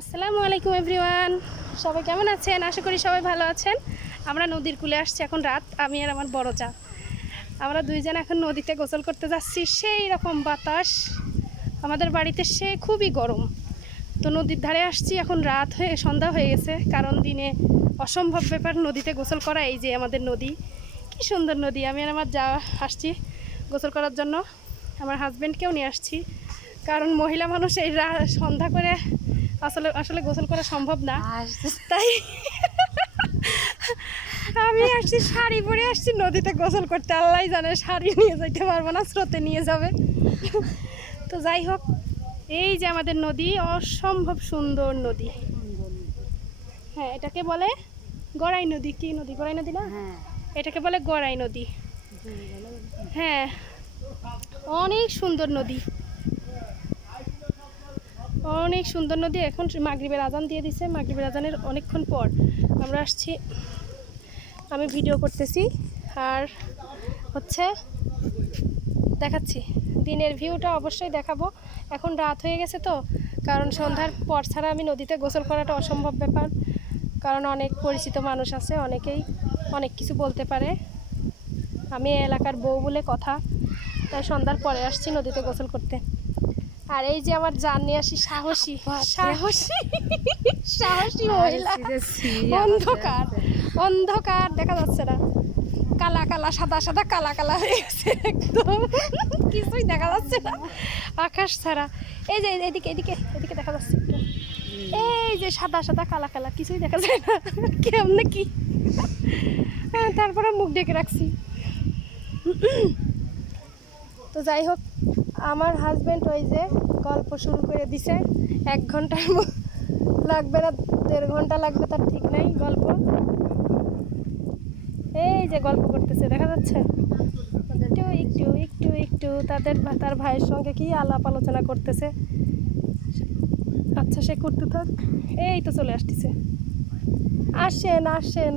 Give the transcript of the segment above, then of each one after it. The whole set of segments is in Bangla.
আসসালামু আলাইকুম এভরিওয়ান, সবাই কেমন আছেন? আশা করি সবাই ভালো আছেন। আমরা নদীর কূলে আসছি, এখন রাত। আমি আর আমার বড় যা, আমরা দুইজন এখন নদীতে গোসল করতে যাচ্ছি। সেই রকম বাতাস, আমাদের বাড়িতে সে খুবই গরম। তো নদীর ধারে আসছি, এখন রাত হয়ে সন্ধ্যা হয়ে গেছে, কারণ দিনে অসম্ভব ব্যাপার নদীতে গোসল করা। এই যে আমাদের নদী, কি সুন্দর নদী। আমি আর আমার যা আসছি গোসল করার জন্য, আমার হাজব্যান্ডকেও নিয়ে আসছি, কারণ মহিলা মানুষ এই সন্ধ্যা করে আসলে আসলে গোসল করা সম্ভব না। তাই আমি আসছি, শাড়ি পরে আসছি নদীতে গোসল করতে। আল্লাহ জানে শাড়ি নিয়ে যাইতে পারবো না, স্রোতে নিয়ে যাবে। তো যাই হোক, এই যে আমাদের নদী, অসম্ভব সুন্দর নদী। হ্যাঁ, এটাকে বলে গড়াই নদী। কি নদী? গড়াই নদী না? এটাকে বলে গড়াই নদী। হ্যাঁ, অনেক সুন্দর নদী, অনেক সুন্দর নদী। এখন মাগরিবের আজান দিয়ে দিছে, মাগরিবের আজানের অনেকক্ষণ পর আমরা আসছি। আমি ভিডিও করতেছি আর হচ্ছে দেখাচ্ছি। দিনের ভিউটা অবশ্যই দেখাবো। এখন রাত হয়ে গেছে তো, কারণ সন্ধ্যার পর ছাড়া আমি নদীতে গোসল করাটা অসম্ভব ব্যাপার, কারণ অনেক পরিচিত মানুষ আছে, অনেকেই অনেক কিছু বলতে পারে। আমি এলাকার বউ বলে কথা, তাই সন্ধ্যার পরে আসছি নদীতে গোসল করতে। আর এই যে আমার জান নিয়ে আসি, সাহসী সাহসী সাহসী মহিলা। অন্ধকার অন্ধকার দেখা যাচ্ছে না, কালা কালা সাদা সাদা কালা কালা হয়ে গেছে, একদম কিছুই দেখা যাচ্ছে না আকাশ ছাড়া। এই যে এদিকে এদিকে এদিকে দেখা যাচ্ছে, এই যে সাদা সাদা কালা কালা, কিছুই দেখা যায় না কেমনে কি। তারপরে মুখ ডেকে রাখছি। তো যাই হোক, আমার হাজব্যান্ড ওই যে গল্প শুরু করে দিছে। 1 ঘন্টার লাগবে না, 1.5 ঘন্টা লাগবে, তার ঠিক নাই। গল্প, এই যে গল্প করতেছে, দেখা যাচ্ছে একটু একটু একটু একটু তার ভাইয়ের সঙ্গে কি আলাপ আলোচনা করতেছে। আচ্ছা, সে করতে থাক। এই তো চলে আসতেছে, আসেন আসেন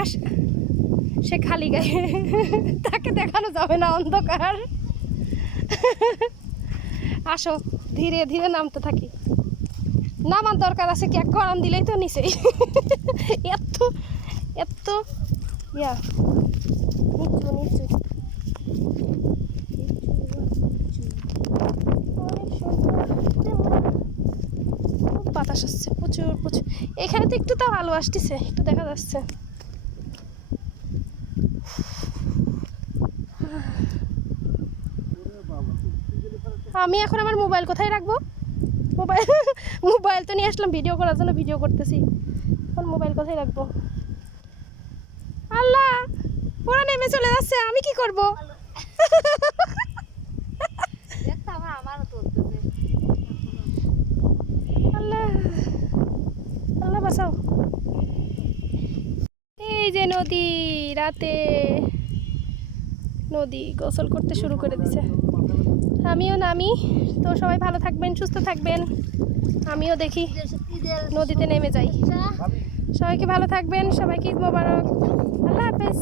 আস। সে খালি গায়ে, তাকে দেখানো যাবে না, অন্ধকার। আসো, ধীরে ধীরে নামতে থাকি। নামার দরকার আছে কি, এক গরম দিলেই তো নিচেই। এত এত ইয়া নিচু নিচু, খুব বাতাস আসছে, প্রচুর প্রচুর। এখানে তো একটু তাও আলো আসতেছে, একটু দেখা যাচ্ছে। আমি এখন আমার মোবাইল কোথায় রাখবো? মোবাইল মোবাইল তো নিয়ে আসলাম ভিডিও করার জন্য, ভিডিও করতেছি। এখন মোবাইল কোথায় রাখবো? আল্লাহ, ওরা নেমে চলে যাচ্ছে, আমি কি করব? আল্লাহ আল্লাহ বাঁচাও। এই যে নদী, রাতে নদী গোসল করতে শুরু করে দিছে। আমিও নামি। তো সবাই ভালো থাকবেন, সুস্থ থাকবেন। আমিও দেখি নদীতে নেমে যাই। সবাইকে ভালো থাকবেন, সবাইকে ঈদ মোবারক। আল্লাহ হাফেজ।